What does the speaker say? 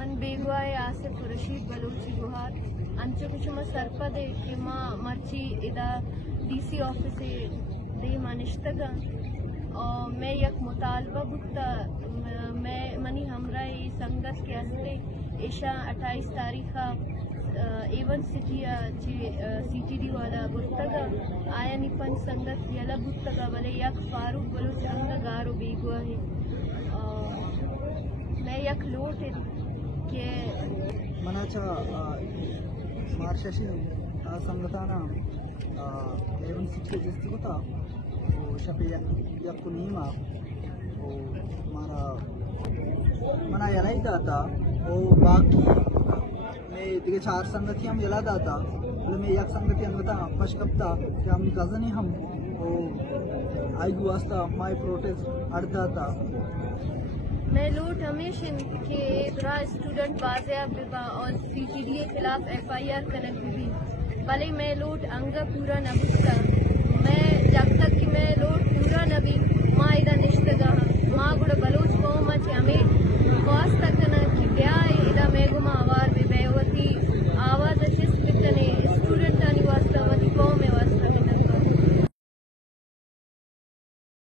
मन बेगुआए आसिफ रशीद बलोची गुहार अंचो कुछ सरपदे कि माँ मर्ची इदा डीसी ऑफिस दे मानिश्तगा और मैं यक मुतालबा बुकता मैं मनी हमरा संगत के हस्ते ऐशा 28 तारीखा एवन सिटिया CTD वाला बुतगा आया निपन संगत यला बुतगा वाले यक फारूक बलोच अंगा गारो बेगुआ है मैं यक लोट के मनाचा मार्शशी संगताना एवन सिटी जिस्तिगुता ओ शपे यक नीमा ओ मारा मना यलाई दाता ओ बाकी मैं दिगे 4 संगति हम यला दाता तो मैं एक संगति अंगता पशकप्ता कि हम कजन हम ओ आईगु वास्ता माय प्रोटेस्ट अड़दाता मैं लूट हमेशा के इतरा स्टूडेंट बाज़ियाब और CTD के खिलाफ FIR कनक भी भले मैं लूट अंग पूरा न बुझता मैं जब तक कि मैं लूट पूरा न भी